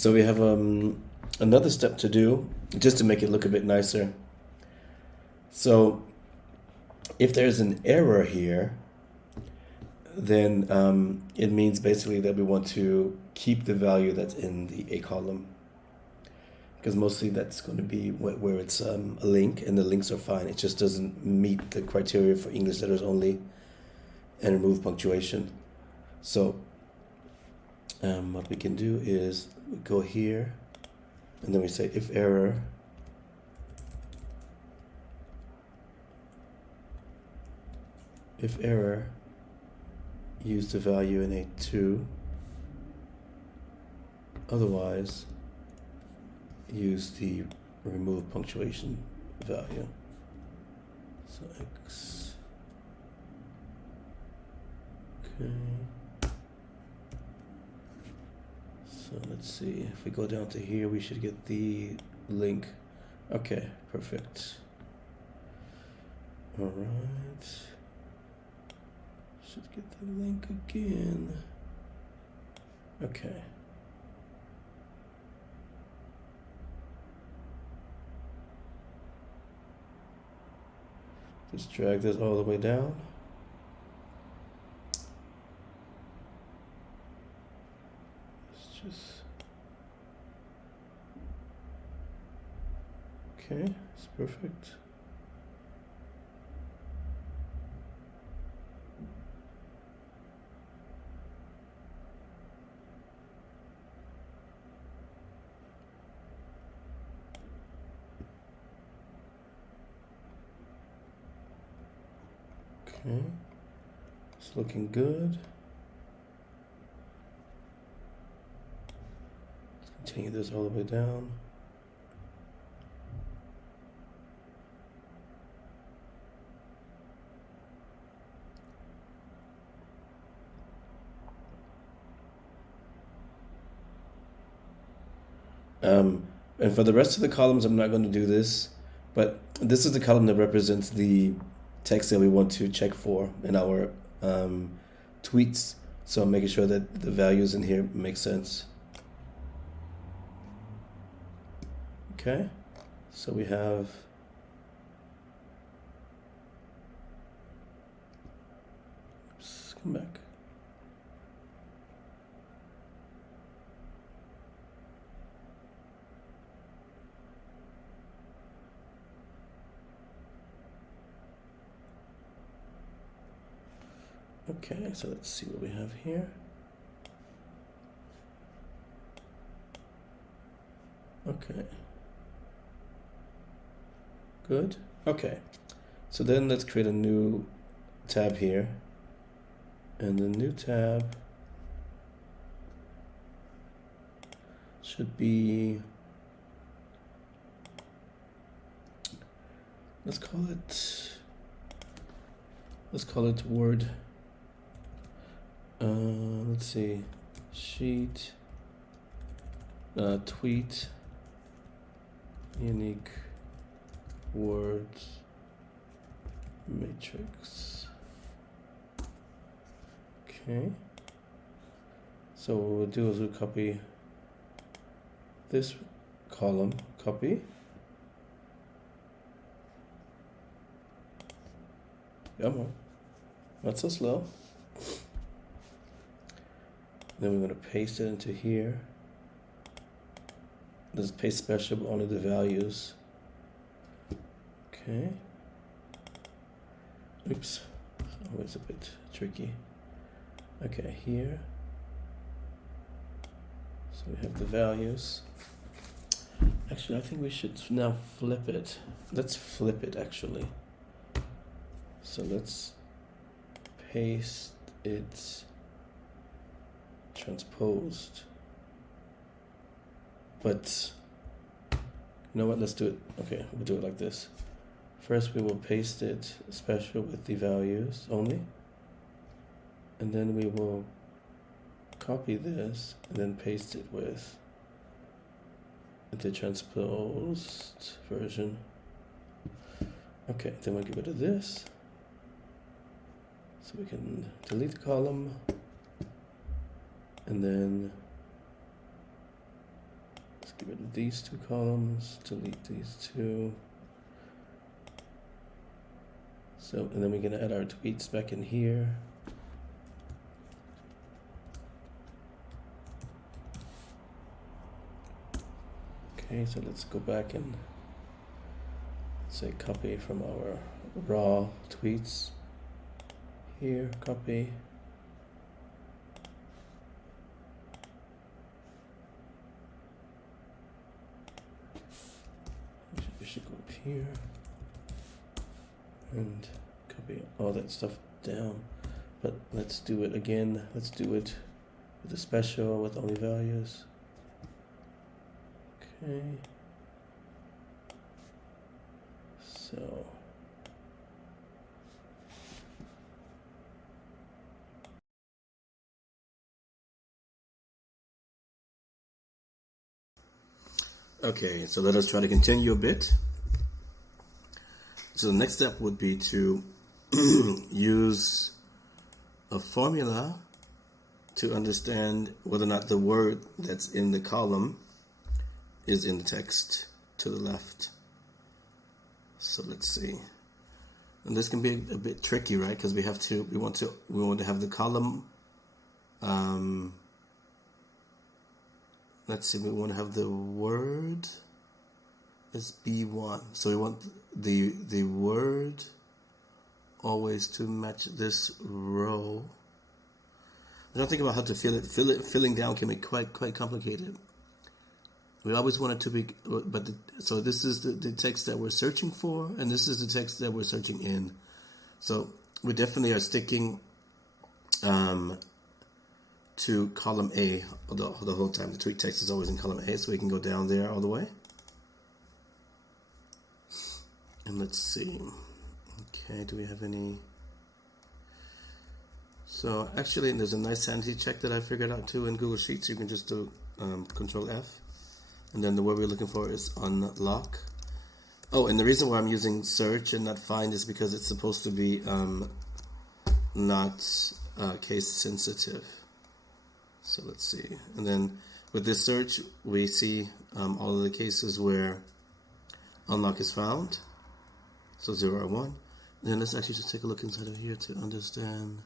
So we have another step to do just to make it look a bit nicer. So if there's an error here, then it means basically that we want to keep the value that's in the A column, because mostly that's going to be where it's a link, and the links are fine. It just doesn't meet the criteria for English letters only and remove punctuation. So what we can do is we go here, and then we say if error, use the value in A2, otherwise use the remove punctuation value. So X. Okay. So let's see, if we go down to here, we should get the link. Okay, perfect. All right. Should get the link again. Okay. Just drag this all the way down. Okay, it's perfect. Okay, it's looking good. Let's continue this all the way down. And for the rest of the columns, I'm not going to do this, but this is the column that represents the text that we want to check for in our tweets. So I'm making sure that the values in here make sense. Okay, so we have come back. Okay, so let's see what we have here. Okay. Good. Okay. So then let's create a new tab here. And the new tab should be, let's call it Word. Let's see, sheet, tweet, unique words, matrix. Okay. So what we'll do is we'll copy this column, copy. Come on, not so slow. Then we're going to paste it into here. This is paste special, but only the values. Okay. Oops, always a bit tricky. Okay, here. So we have the values. Actually, I think we should now flip it. Let's flip it actually. So let's paste it transposed. But you know what, let's do it. Okay, we'll do it like this. First we will paste it special with the values only, and then we will copy this and then paste it with the transposed version. Okay, then we'll get rid of this, so we can delete the column, and then get rid of these two columns, delete these two. So, and then we're going to add our tweets back in here. Okay, so let's go back and say copy from our raw tweets. Here, copy. We should go up here and copy all that stuff down. But let's do it again. Let's do it with a special with only values. Okay. So okay, so let us try to continue a bit. So the next step would be to use a formula to understand whether or not the word that's in the column is in the text to the left. So let's see. And this can be a bit tricky, right? Because we want to have the column. Let's see, we want to have the word as B1. So we want the word always to match this row. And I'm thinking about how to fill it. Filling down can be quite complicated. We always want it to be, so this is the text that we're searching for, and this is the text that we're searching in. So we definitely are sticking to column A the whole time. The tweet text is always in column A, so we can go down there all the way. And let's see. Okay, do we have any? So actually, there's a nice sanity check that I figured out too in Google Sheets. You can just do Control F. And then the word we're looking for is unlock. Oh, and the reason why I'm using search and not find is because it's supposed to be not case sensitive. So let's see. And then with this search, we see all of the cases where unlock is found. So 0 or 1. And then let's actually just take a look inside of here to understand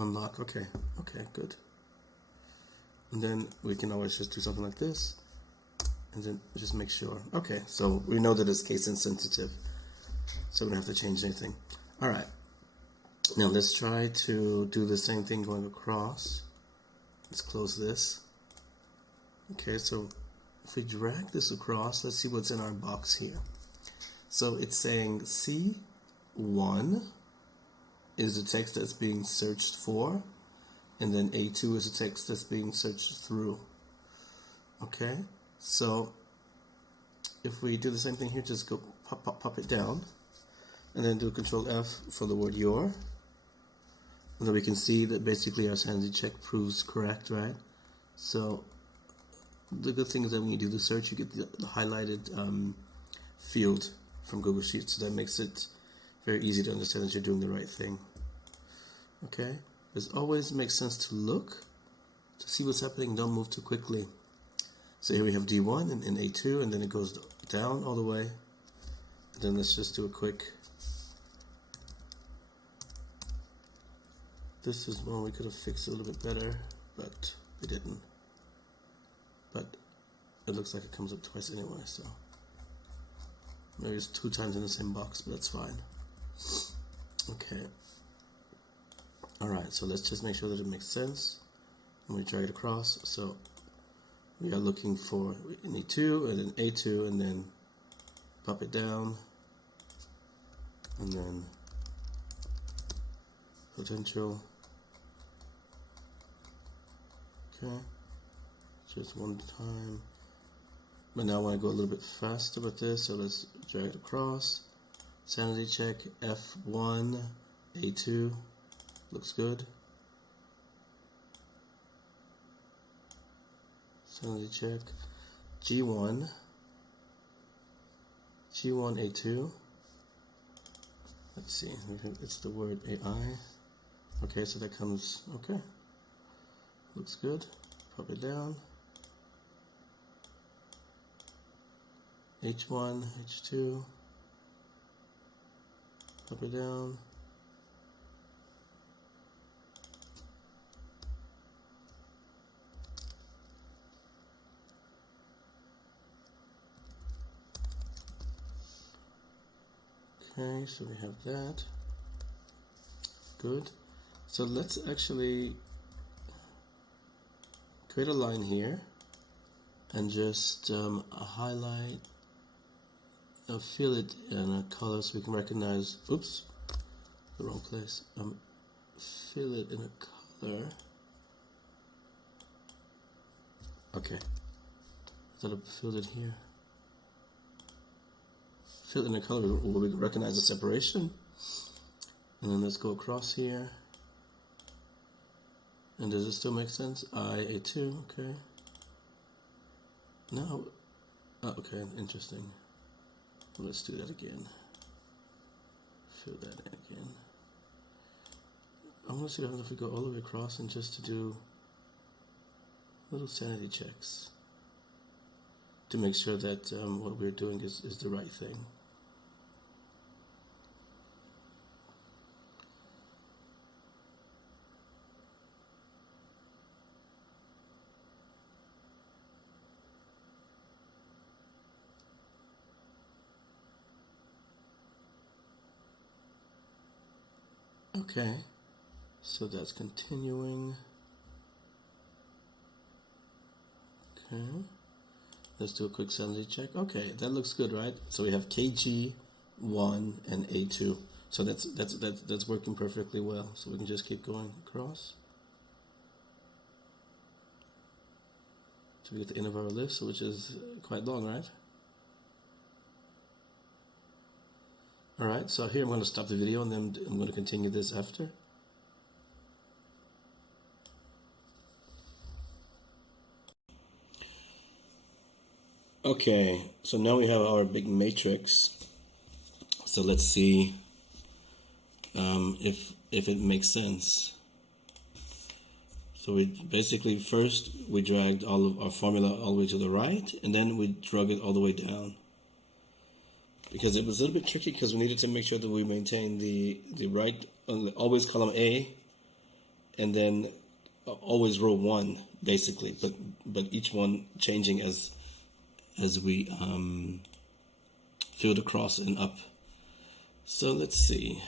unlock. Okay, good. And then we can always just do something like this and then just make sure. Okay, so we know that it's case insensitive, so we don't have to change anything. All right, now let's try to do the same thing going across. Let's close this. Okay, so if we drag this across, let's see what's in our box here. So it's saying C1 is the text that's being searched for, and then A2 is the text that's being searched through. Okay, so if we do the same thing here, just go pop it down, and then do Control F for the word your, and then we can see that basically our sanity check proves correct, right? So the good thing is that when you do the search, you get the highlighted field from Google Sheets, so that makes it very easy to understand that you're doing the right thing. Okay. It always makes sense to look to see what's happening. Don't move too quickly. So here we have D1 and A2, and then it goes down all the way. Then let's just do a quick. This is one we could have fixed a little bit better, but we didn't. But it looks like it comes up twice anyway, so maybe it's 2 times in the same box, but that's fine. Okay. Alright, so let's just make sure that it makes sense. And we drag it across. So we are looking for E2 and then A2 and then pop it down. And then potential. Okay. Just one time. But now I want to go a little bit faster with this, so let's drag it across. Sanity check F1, A2. Looks good. Sanity check G1, A2. Let's see, it's the word AI. Okay, so that comes, okay. Looks good. Pop it down. H1, H2, up or down. Okay, so we have that. Good. So let's actually create a line here and just highlight, fill it in a color so we can recognize, oops, the wrong place. Fill it in a color. Okay, I thought I filled it here. Fill it in a color where we can recognize the separation. And then let's go across here. And does it still make sense? A2, okay. No, oh, okay, interesting. Let's do that again. Fill that in again. I want to see if we go all the way across and just to do little sanity checks to make sure that what we're doing is the right thing. Okay, so that's continuing. Okay, let's do a quick sanity check. Okay, that looks good, right? So we have KG1 and A2. So that's working perfectly well. So we can just keep going across. So we get the end of our list, which is quite long, right? Alright, so here I'm going to stop the video and then I'm going to continue this after. Okay, so now we have our big matrix. So let's see if it makes sense. So we basically first we dragged all of our formula all the way to the right, and then we drug it all the way down. Because it was a little bit tricky because we needed to make sure that we maintain the right, always column A, and then always row 1 basically, but each one changing as we filled across and up. So let's see.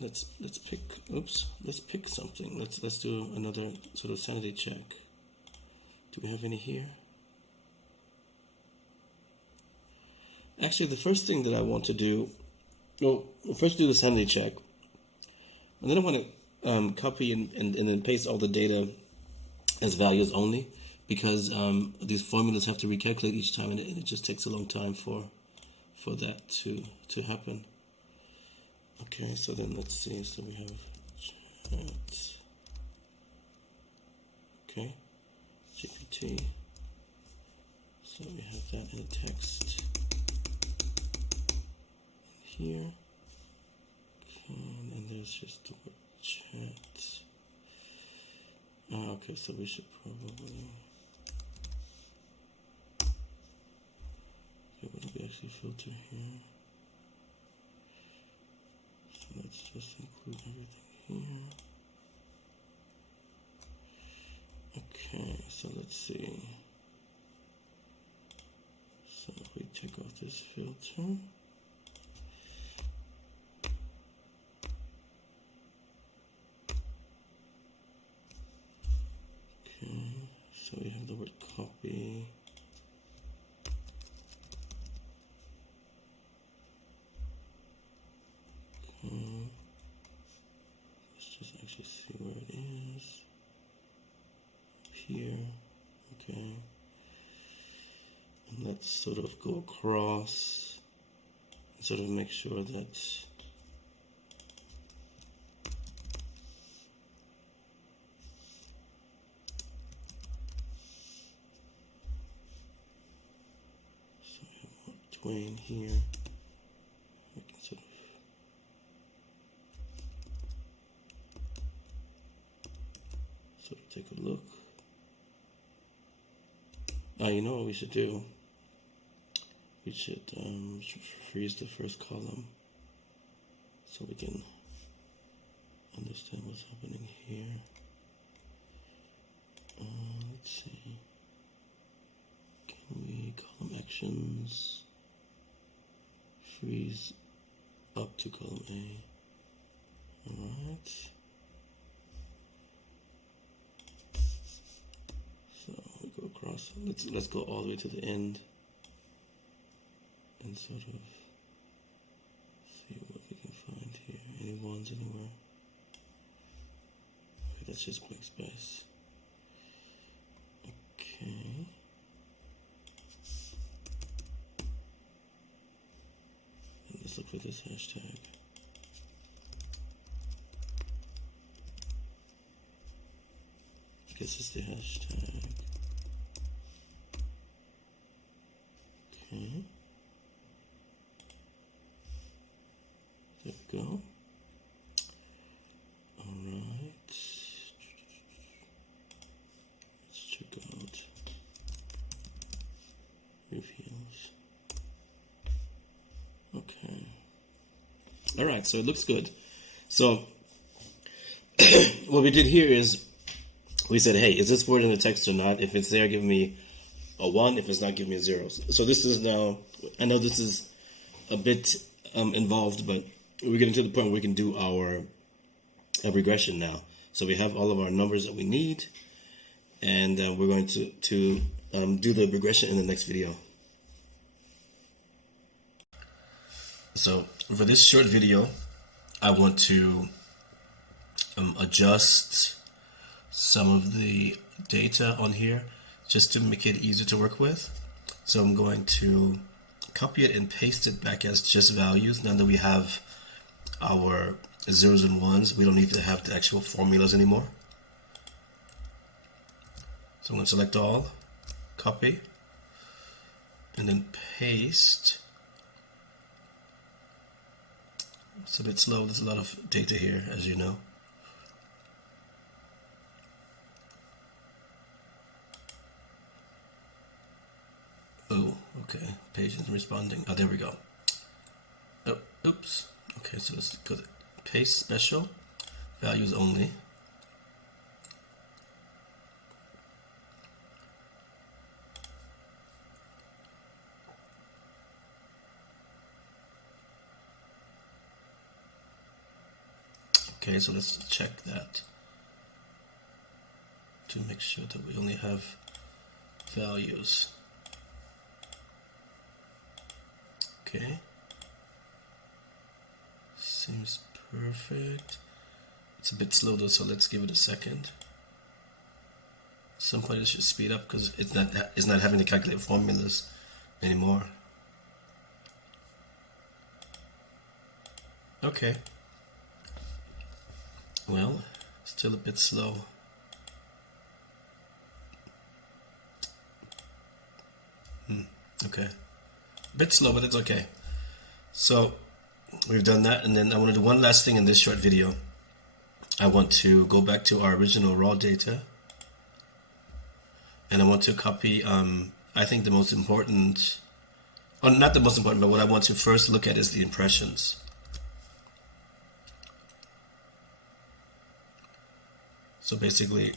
Let's pick something. Let's do another sort of sanity check. Do we have any here? Actually, the first thing that I want to do, well, first do the sanity check, and then I want to copy and then paste all the data as values only, because these formulas have to recalculate each time, and it just takes a long time for that to happen. Okay, so then let's see. So we have chat. Okay, GPT. So we have that in text here. Okay, and then there's just the word chat. Okay, so we should probably. Okay, what do we actually filter here? So let's just include everything here. Okay, so let's see. So if we take off this filter. Okay, so we have the word copy. Okay, let's just actually see where it is. Up here, okay. And let's sort of go across and sort of make sure that Twain here. We can sort of take a look. You know what we should do? We should freeze the first column so we can understand what's happening here. Let's see. Can we column actions freeze up to column A? Alright. So we go across. Let's go all the way to the end and sort of see what we can find here. Any ones anywhere? Okay, that's just blank space. Okay. And let's look for this hashtag. I guess it's the hashtag. Okay. There we go. Alright. Let's check out reveals. Okay. Alright, so it looks good. So what we did here is we said, hey, is this word in the text or not? If it's there, give me a 1. If it's not, give me a 0. So this is now, I know this is a bit involved, but we're getting to the point where we can do our regression now. So we have all of our numbers that we need, and we're going to do the regression in the next video. So for this short video, I want to adjust some of the data on here just to make it easier to work with. So I'm going to copy it and paste it back as just values. Now that we have our zeros and ones, we don't need to have the actual formulas anymore. So I'm going to select all, copy, and then paste. It's a bit slow, there's a lot of data here, as you know. Oh, okay, page isn't responding. Oh, there we go. Oh, oops. Okay, so let's go to paste special, values only. Okay, so let's check that to make sure that we only have values. Okay, seems perfect. It's a bit slow though, so let's give it a second. At some point it should speed up because it's not having to calculate formulas anymore. Okay. Well, still a bit slow. Okay. A bit slow, but it's okay. So we've done that, and then I want to do one last thing in this short video. I want to go back to our original raw data, and I want to copy I think the most important, or not the most important, but what I want to first look at is the impressions. So basically,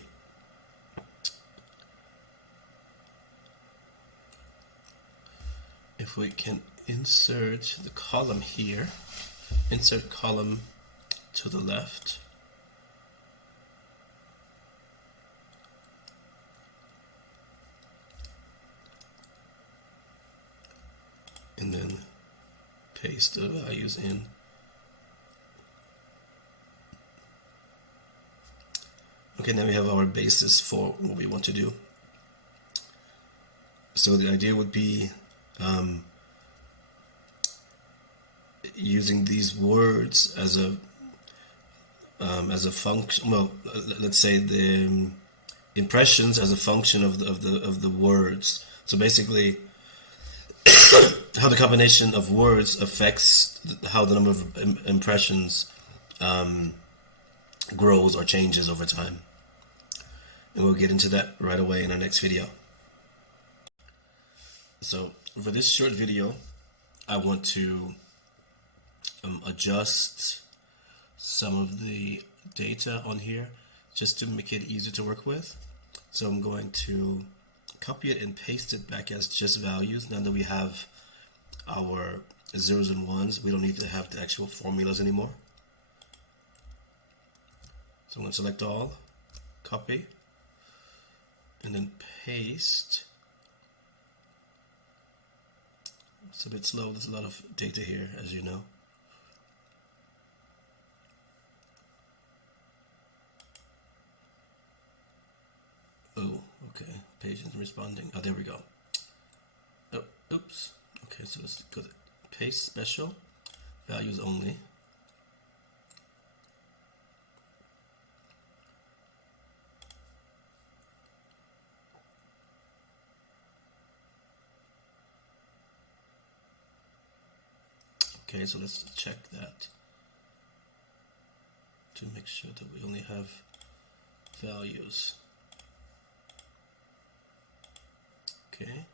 if we can insert the column here, insert column to the left, and then paste the values in. Okay, now we have our basis for what we want to do. So the idea would be using these words as a function. Well, let's say the impressions as a function of the words. So basically, how the combination of words affects how the number of impressions grows or changes over time. And we'll get into that right away in our next video. So for this short video, I want to adjust some of the data on here just to make it easier to work with. So I'm going to copy it and paste it back as just values. Now that we have our zeros and ones, we don't need to have the actual formulas anymore. So I'm going to select all, copy, and then paste. It's a bit slow, there's a lot of data here, as you know. Oh, okay, page isn't responding. Oh, there we go. Oh, oops. Okay, so let's go to paste special, values only. Okay, so let's check that to make sure that we only have values. Okay,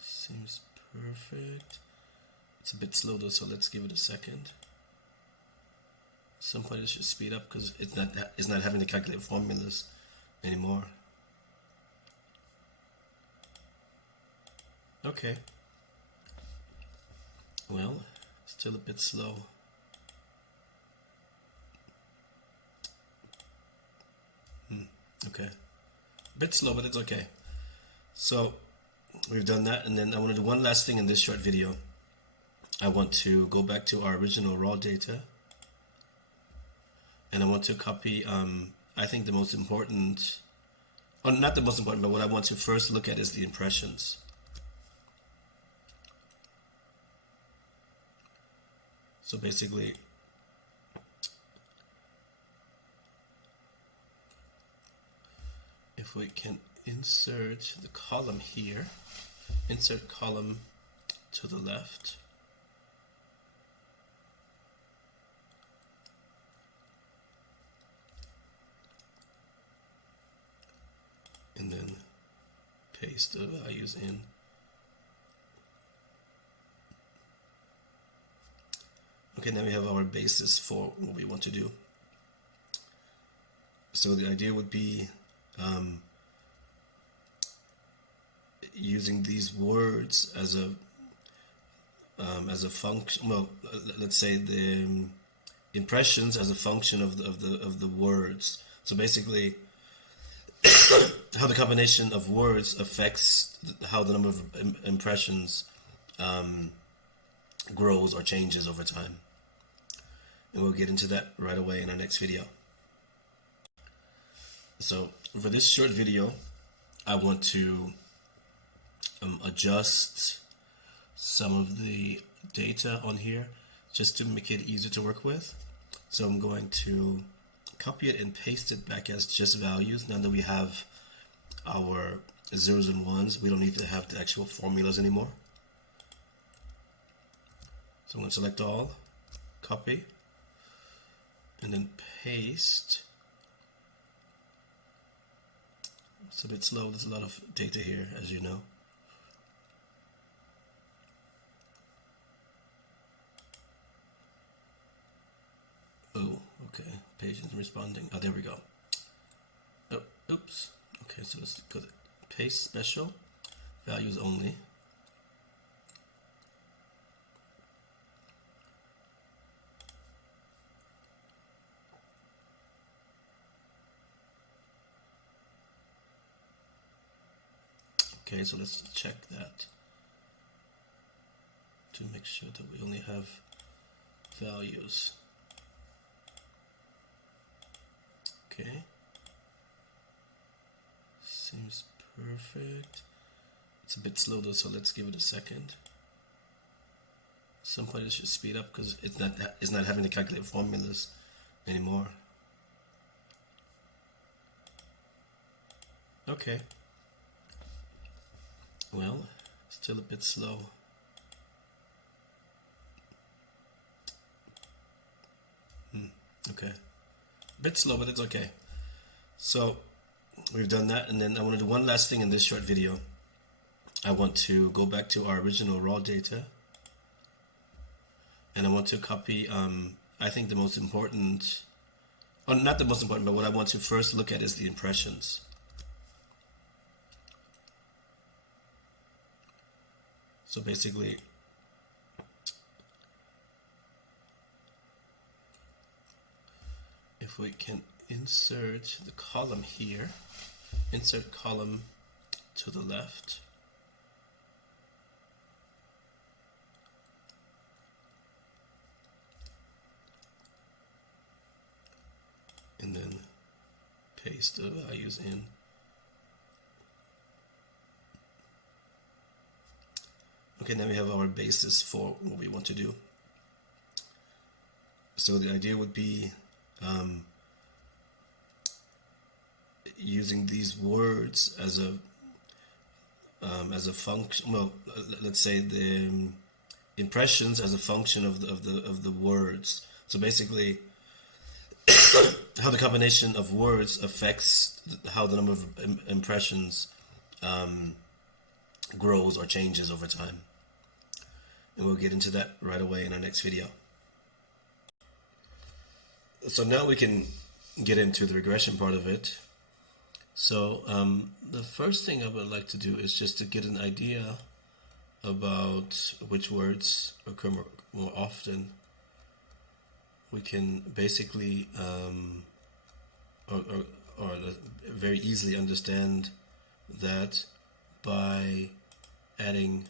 seems perfect. It's a bit slow though, so let's give it a second. Some point it should speed up because it's not having to calculate formulas anymore. Okay. Well, still a bit slow. Okay. A bit slow, but it's okay. So we've done that, and then I want to do one last thing in this short video. I want to go back to our original raw data, and I want to copy, I think the most important, or not the most important, but what I want to first look at is the impressions. So basically, if we can insert the column here, insert column to the left, and then paste the values in. Okay, now we have our basis for what we want to do. So the idea would be using these words as a function. Well, let's say the impressions as a function of the words. So basically, how the combination of words affects how the number of impressions grows or changes over time. And we'll get into that right away in our next video. So for this short video, I want to adjust some of the data on here just to make it easier to work with. So I'm going to copy it and paste it back as just values. Now that we have our zeros and ones, we don't need to have the actual formulas anymore. So I'm going to select all, copy, and then paste. It's a bit slow, there's a lot of data here, as you know. Oh, okay, page isn't responding. Oh, there we go. Oh, oops. Okay, so let's go to paste special, values only. Okay, so let's check that to make sure that we only have values. Okay, seems perfect. It's a bit slow though, so let's give it a second. Some point it should speed up because it's not having to calculate formulas anymore. Okay. Well, still a bit slow. Okay. A bit slow, but it's okay. So we've done that, and then I want to do one last thing in this short video. I want to go back to our original raw data, and I want to copy, I think the most important, or not the most important, but what I want to first look at is the impressions. So basically, if we can insert the column here, insert column to the left, and then paste the values in. Okay, now we have our basis for what we want to do. So the idea would be using these words as a function. Well, let's say the impressions as a function of the words. So basically, how the combination of words affects how the number of impressions grows or changes over time. And we'll get into that right away in our next video. So now we can get into the regression part of it. So the first thing I would like to do is just to get an idea about which words occur more often. We can basically or very easily understand that by adding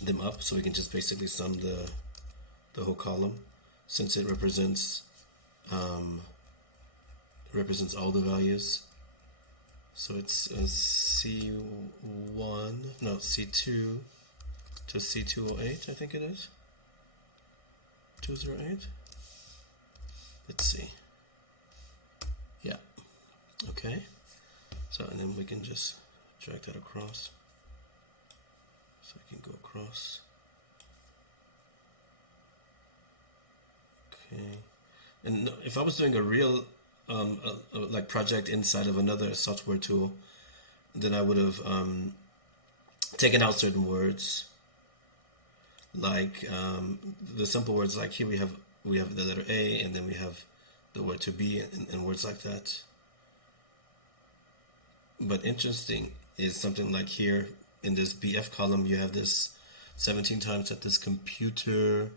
them up. So we can just basically sum the whole column, since it represents all the values. So it's C2 to C208, I think it is. 208. Let's see. Yeah. Okay. So, and then we can just drag that across. So we can go across. Okay. And if I was doing a real like project inside of another software tool, then I would have taken out certain words, like the simple words like here we have the letter A, and then we have the word to be, and words like that. But interesting is something like here in this BF column, you have this 17 times that this computer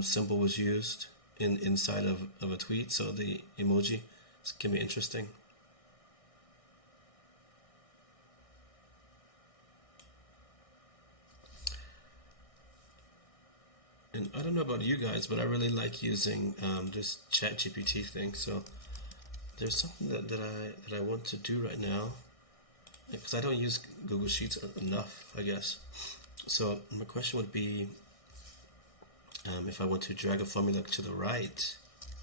symbol was used inside of a tweet, so the emoji can be interesting. And I don't know about you guys, but I really like using this ChatGPT thing. So there's something that I want to do right now, because I don't use Google Sheets enough, I guess. So my question would be, if I want to drag a formula to the right,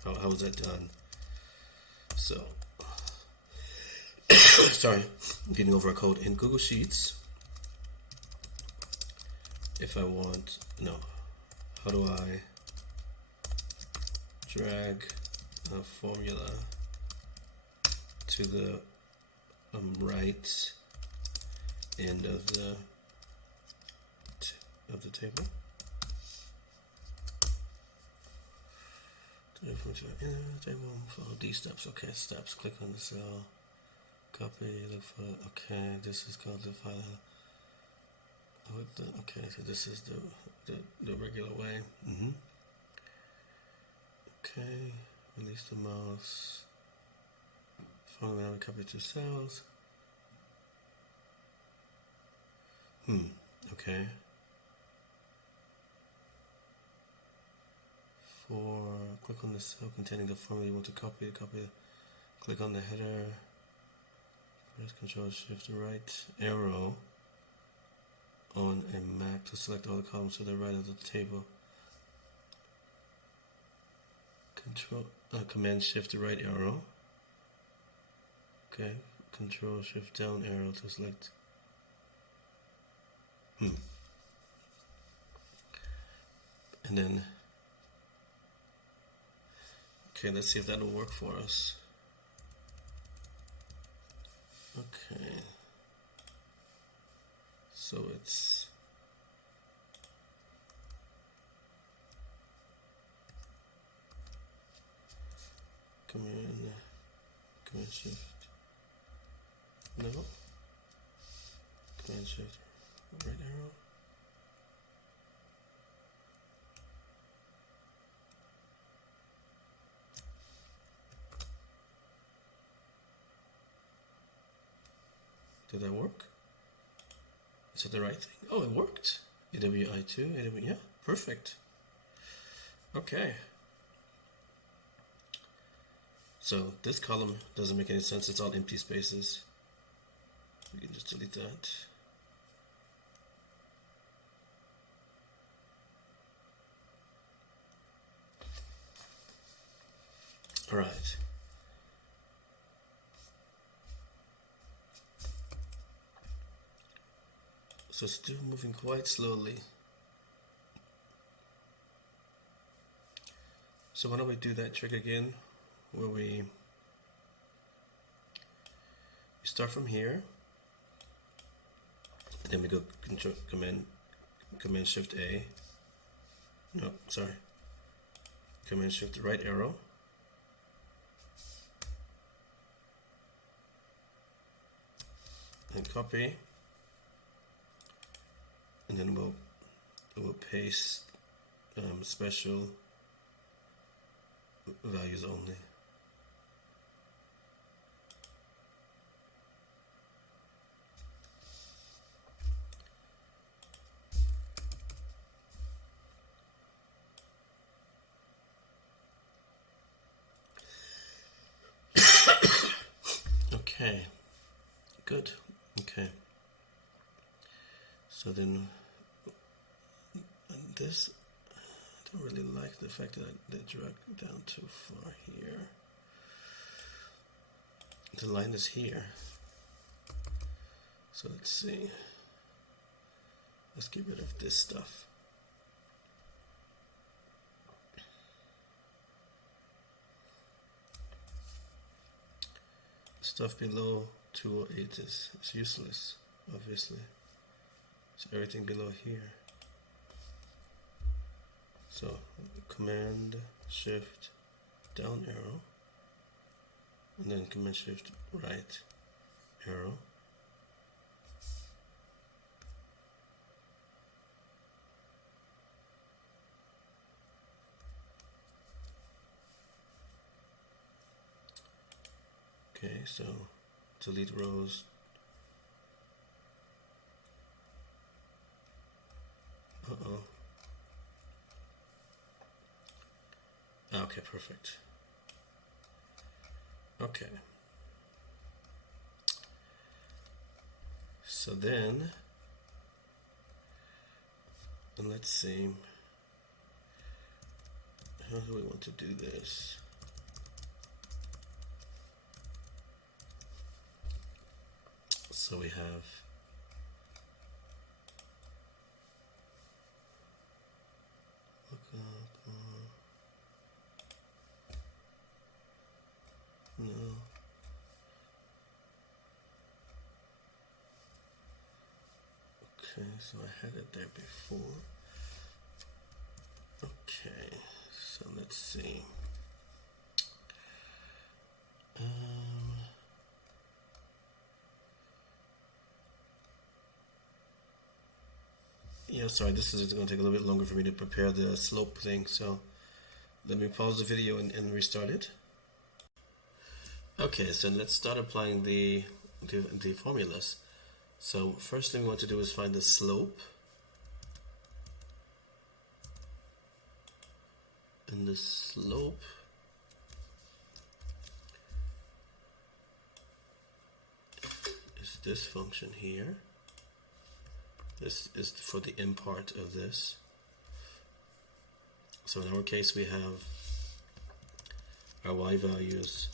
how is that done? So, sorry, I'm getting over a cold. In Google Sheets, if I want, how do I drag a formula to the right end of the table? Follow these steps. Okay, steps. Click on the cell. Copy. Look for. Okay, this is called the file. Okay, so this is the regular way. Okay, release the mouse. Follow down. Copy to cells. Okay. Click on the cell containing the formula you want to copy. Click on the header. Press Control Shift right arrow on a Mac to select all the columns to the right of the table. Command Shift right arrow. Okay. Control Shift down arrow to select. And then. Okay, let's see if that'll work for us. Okay. So it's Command Shift, no, Command Shift, right arrow. Did that work? Is it the right thing? Oh, it worked. AWI2, yeah, perfect. Okay. So this column doesn't make any sense. It's all empty spaces. We can just delete that. All right. So it's still moving quite slowly. So why don't we do that trick again, where we start from here, then we go Command Shift A. No, sorry. Command Shift right arrow. And copy. And then we'll paste special values only. Okay, good. Okay. So then this, I don't really like the fact that they drag down too far here. The line is here. So let's see. Let's get rid of this stuff. Stuff below 208 is useless, obviously. So everything below here. So Command Shift down arrow, and then Command Shift right arrow. Okay, so delete rows. Okay, perfect. Okay. So then, let's see. How do we want to do this? So we have no. Okay, so I had it there before. Okay, so let's see. Yeah, sorry, this is going to take a little bit longer for me to prepare the slope thing, so let me pause the video and restart it. Okay, so let's start applying the formulas. So first thing we want to do is find the slope. And the slope is this function here. This is for the m part of this. So in our case, we have our y values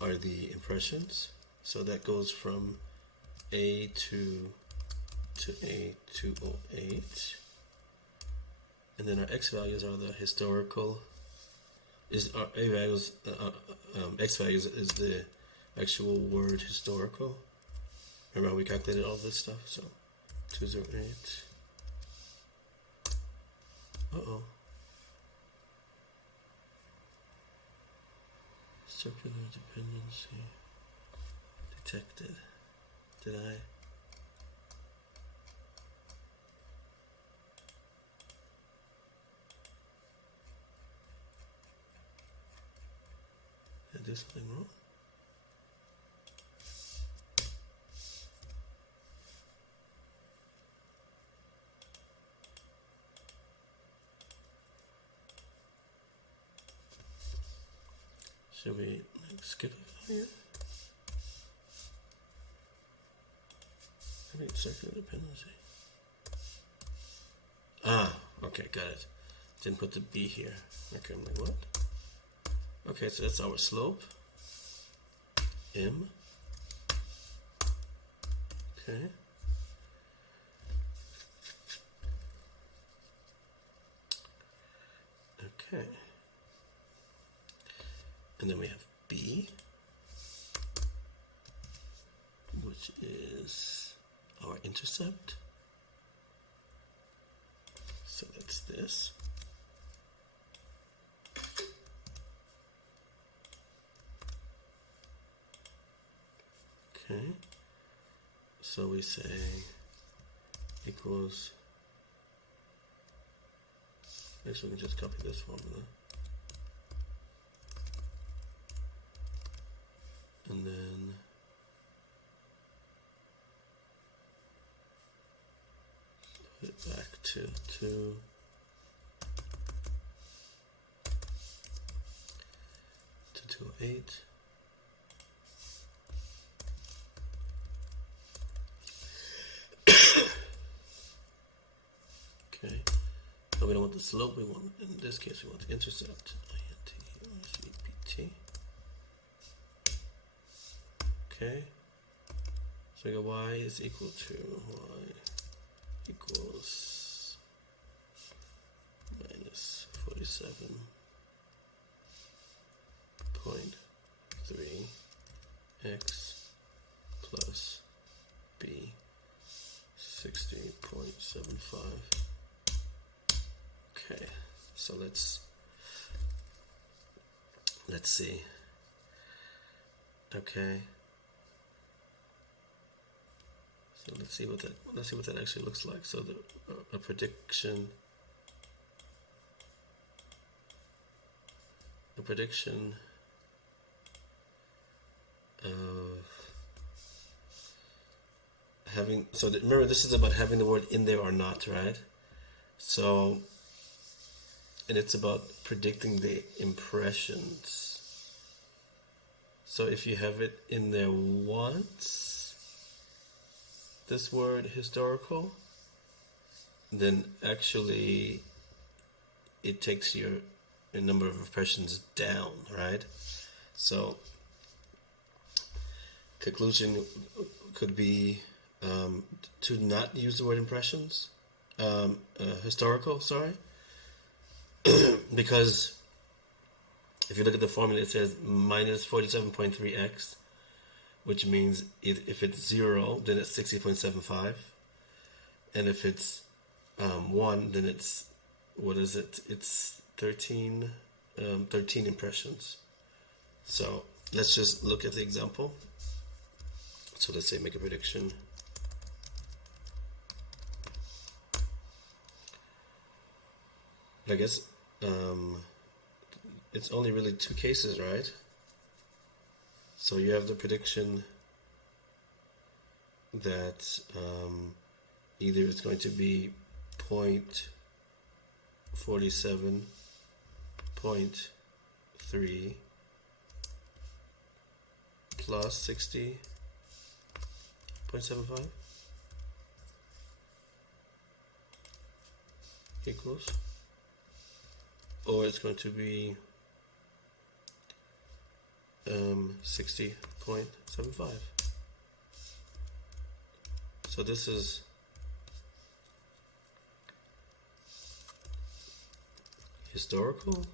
are the impressions. So that goes from A2 to A208. And then our x values are the historical. X values is the actual word historical. Remember how we calculated all this stuff? So 208. Uh-oh. Circular dependency detected. Did I? Did I do something wrong? Should we skip it here? I mean, circular dependency. Ah, okay, got it. Didn't put the B here. Okay, I'm like, what? Okay, so that's our slope. M. Okay. Okay. And then we have B, which is our intercept. So that's this. Okay. So we say equals, I guess we can just copy this formula. And then put it back to 208. Okay. But we don't want the slope, we want, in this case, we want the intercept. INT, okay. So we go y is equal to y equals minus 47.3 x plus b 60.75. Okay, so let's see. Okay. So let's see what that actually looks like. So a prediction of having, so remember, this is about having the word in there or not, right? So, and it's about predicting the impressions. So if you have it in there once, this word historical, then actually it takes your number of impressions down, right? So conclusion could be to not use the word impressions, historical, sorry, because if you look at the formula, it says minus 47.3x, which means if it's 0, then it's 60.75, and if it's 1, then it's, what is it? It's 13 impressions. So let's just look at the example. So let's say make a prediction. I guess it's only really two cases, right? So you have the prediction that either it's going to be 47.3 plus 60.75 equals, or it's going to be 60.75. So this is historical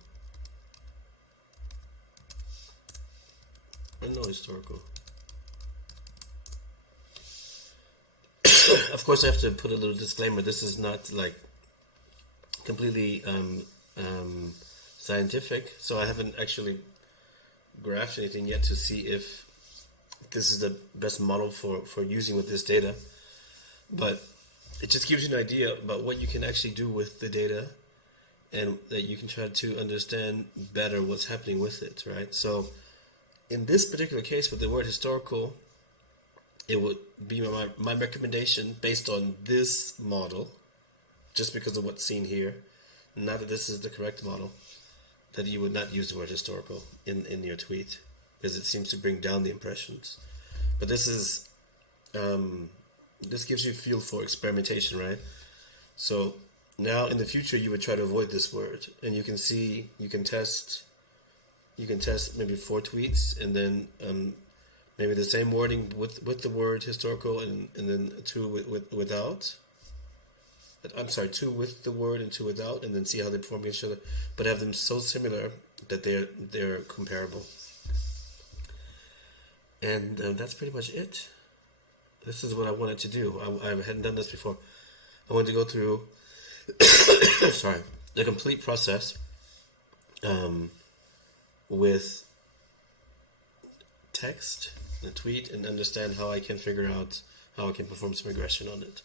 or no historical? Of course, I have to put a little disclaimer. This is not like completely scientific, so I haven't actually graphed anything yet to see if this is the best model for using with this data. But it just gives you an idea about what you can actually do with the data, and that you can try to understand better what's happening with it, right? So in this particular case with the word historical, it would be my recommendation based on this model, just because of what's seen here, not that this is the correct model, that you would not use the word historical in your tweet, because it seems to bring down the impressions. But this is this gives you a feel for experimentation, right? So now in the future you would try to avoid this word, and you can see, you can test maybe 4 tweets, and then maybe the same wording with the word historical, and then 2 without. I'm sorry, 2 with the word and 2 without, and then see how they perform against each other, but have them so similar that they're comparable. And that's pretty much it. This is what I wanted to do. I hadn't done this before. I wanted to go through sorry, the complete process with text, the tweet, and understand how I can figure out how I can perform some regression on it.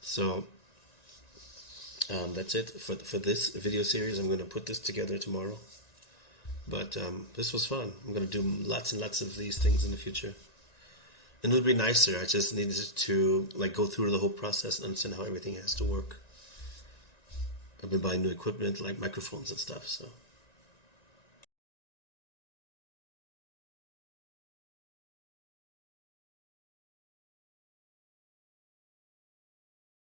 So that's it for this video series. I'm going to put this together tomorrow. But this was fun. I'm going to do lots and lots of these things in the future. And it'll be nicer. I just needed to go through the whole process and understand how everything has to work. I've been buying new equipment like microphones and stuff, so